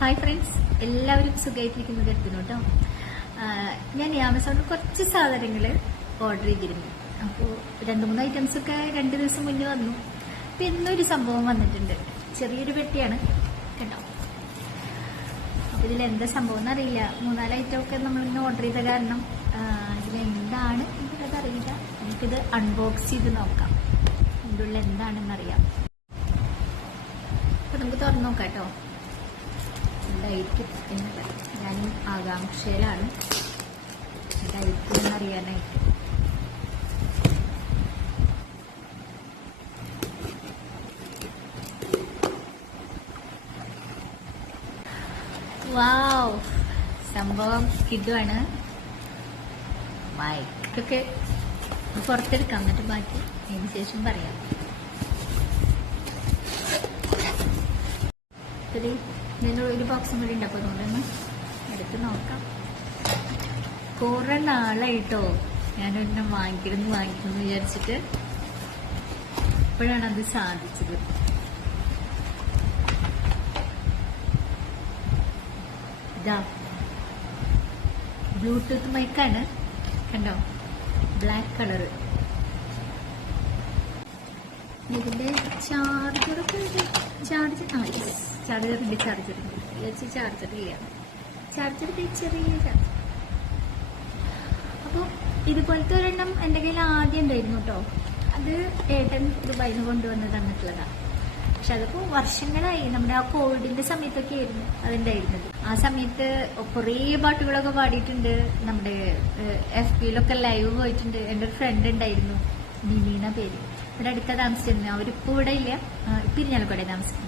Hi friends, എല്ലാവരും സുഖമായിട്ടിരിക്കുന്നത് കരുതുന്നു കേട്ടോ. ഞാൻ ആമസോണിൽ കുറച്ച് സാധനങ്ങൾ ഓർഡർ ചെയ്തിരുന്നു. അപ്പോൾ 2-3 ഐറ്റംസ് ഒക്കെ 2 ദിവസം മുന്നേ വന്നു. അപ്പം ഇന്നൊരു സംഭവം വന്നിട്ടുണ്ട്. ചെറിയൊരു പെട്ടിയാണ് കേട്ടോ. അപ്പോൾ ഇതിലെന്താ സംഭവം എന്നറിയില്ല. 3-4 ഐറ്റം ഒക്കെ നമ്മളിങ്ങനെ ഓർഡർ ചെയ്ത കാരണം ഇതിലെന്താണ് എനിക്കതറിയില്ല. നമുക്കിത് അൺബോക്സ് ചെയ്ത് നോക്കാം, ഇതിൻ്റെ ഉള്ളിൽ എന്താണെന്നറിയാം. അപ്പം നമുക്ക് തുറന്നു നോക്കാം കേട്ടോ. എന്തായിരിക്കും എന്നുള്ള ഞാനും ആകാംക്ഷയിലാണ്, എന്തായിരിക്കും എന്നറിയാനായിട്ട്. വാവ്, സംഭവം ഇതുമാണ്. മൈക്കൊക്കെ പുറത്തെടുക്കാം, എന്നിട്ട് മാറ്റി അതിന് ശേഷം പറയാം. ഇതിന് ഒരു ബോക്സും കൂടി ഉണ്ട്, അപ്പോൾ അതുകൊണ്ടൊന്ന് എടുത്ത് നോക്കാം. കുറെ നാളായിട്ടോ ഞാനൊരെണ്ണം വാങ്ങിക്കണം വിചാരിച്ചിട്ട് ഇപ്പോഴാണ് അത് സാധിച്ചത്. ഇതാ ബ്ലൂടൂത്ത് മൈക്കാണ്, കണ്ടോ, ബ്ലാക്ക് കളറ്. ഇതിന്റെ ചാർജറൊക്കെ ചാർജറിന്റെ ചാർജർ ചെയ്യാം. ചാർജർ ചെറിയ ചാർജർ. അപ്പോൾ ഇതുപോലത്തെ ഒരെണ്ണം എൻ്റെ കയ്യിൽ ആദ്യം ഉണ്ടായിരുന്നു കേട്ടോ. അത് ഏട്ടൻ ദുബായിൽ നിന്ന് കൊണ്ടുവന്ന് തന്നിട്ടുള്ളതാണ്. പക്ഷെ അതിപ്പോൾ വർഷങ്ങളായി. നമ്മുടെ ആ കോവിഡിന്റെ സമയത്തൊക്കെ ആയിരുന്നു അതുണ്ടായിരുന്നത്. ആ സമയത്ത് കുറേ പാട്ടുകളൊക്കെ പാടിയിട്ടുണ്ട്. നമ്മുടെ FB-യിലൊക്കെ ലൈവ് പോയിട്ടുണ്ട്. എൻ്റെ ഒരു ഫ്രണ്ട് ഉണ്ടായിരുന്നു, നിമീന പേര്. ഇവിടെ അടുത്ത താമസിച്ചിരുന്നു. അവരിപ്പോൾ ഇവിടെ ഇല്ല, പിരിഞ്ഞാലക്കുട താമസിക്കുന്നത്.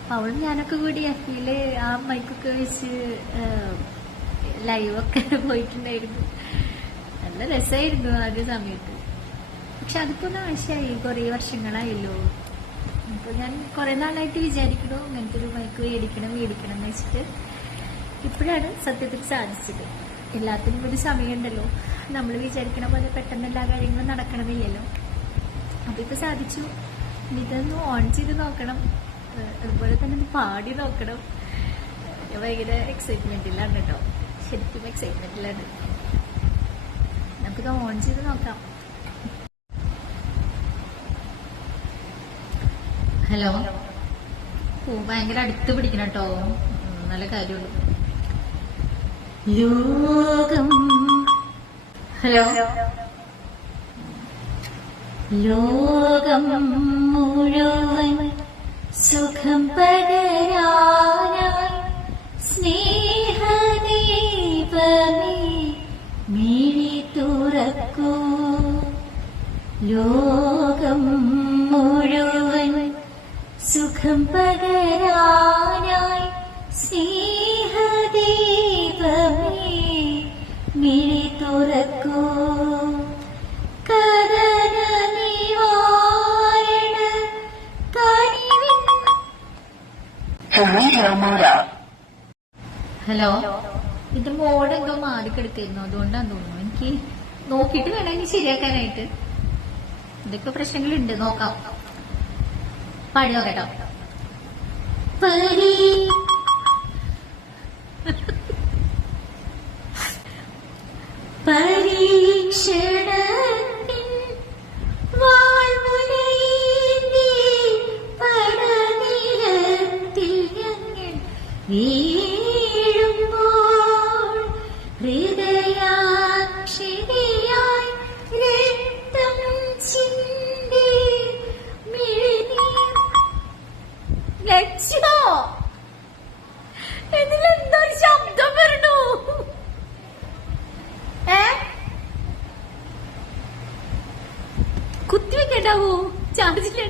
അപ്പൊ അവളും ഞാനൊക്കെ കൂടി FB-യില് ആ മൈക്കൊക്കെ വെച്ച് ലൈവൊക്കെ പോയിട്ടുണ്ടായിരുന്നു. നല്ല രസമായിരുന്നു ആദ്യ സമയത്ത്. പക്ഷെ അതിപ്പോ നാശമായി, കുറേ വർഷങ്ങളായല്ലോ. അപ്പൊ ഞാൻ കുറെ നാളായിട്ട് വിചാരിക്കണോ ഇങ്ങനത്തെ ഒരു മൈക്ക് മേടിക്കണം എന്ന് വെച്ചിട്ട് ഇപ്പോഴാണ് സത്യത്തിൽ സാധിച്ചത്. എല്ലാത്തിനും ഒരു സമയമുണ്ടല്ലോ. നമ്മൾ വിചാരിക്കണ പോലെ പെട്ടെന്ന് എല്ലാ കാര്യങ്ങളും നടക്കണമെന്നില്ലല്ലോ. അപ്പൊ ഇപ്പൊ സാധിച്ചു. ഇതൊന്ന് ഓൺ ചെയ്ത് നോക്കണം, അതുപോലെ തന്നെ ഇത് പാടി നോക്കണം. ഭയങ്കര എക്സൈറ്റ്മെന്റിലാണ് കേട്ടോ, ശരിക്കും എക്സൈറ്റ്മെന്റിലാണ്. നമുക്കിത് ഓൺ ചെയ്ത് നോക്കാം. ഹലോ. ഭയങ്കര അടുത്ത് പിടിക്കണം കേട്ടോ, നല്ല കാര്യമുള്ളൂ. ലോകം, ഹലോ. ലോകം മുഴുവൻ സുഖം പകരാനായി സ്നേഹദീപമേ മിഴി തുറക്കൂ. ലോകം മുഴുവൻ സുഖം പകരാനായി സ്നേഹദീപമേ മിഴി തുറക്കൂ. ഹലോ. ഇത് മോഡ് എന്തോ മാറിക്കെടുക്കായിരുന്നു, അതുകൊണ്ടാന്ന് തോന്നുന്നു. എനിക്ക് നോക്കിയിട്ട് വേണം ഇനി ശരിയാക്കാനായിട്ട്. ഇതൊക്കെ പ്രശ്നങ്ങളുണ്ട്, നോക്കാം. പാടി നോക്കട്ടോ. പരീക്ഷണത്തിൻ വാൾമുനയേന്തി പടനിലത്തിൽ ഞങ്ങൾ വീഴുമ്പോൾ ഹൃദയാക്ഷിണിയായി രക്തം ചിന്തി മിഴിനീർ ലക്ഷ്യോ ഇതിലെന്തോ ശബ്ദം വരണു. കുത്തിവെക്കണ്ടാവോ? ചാർജില്ല.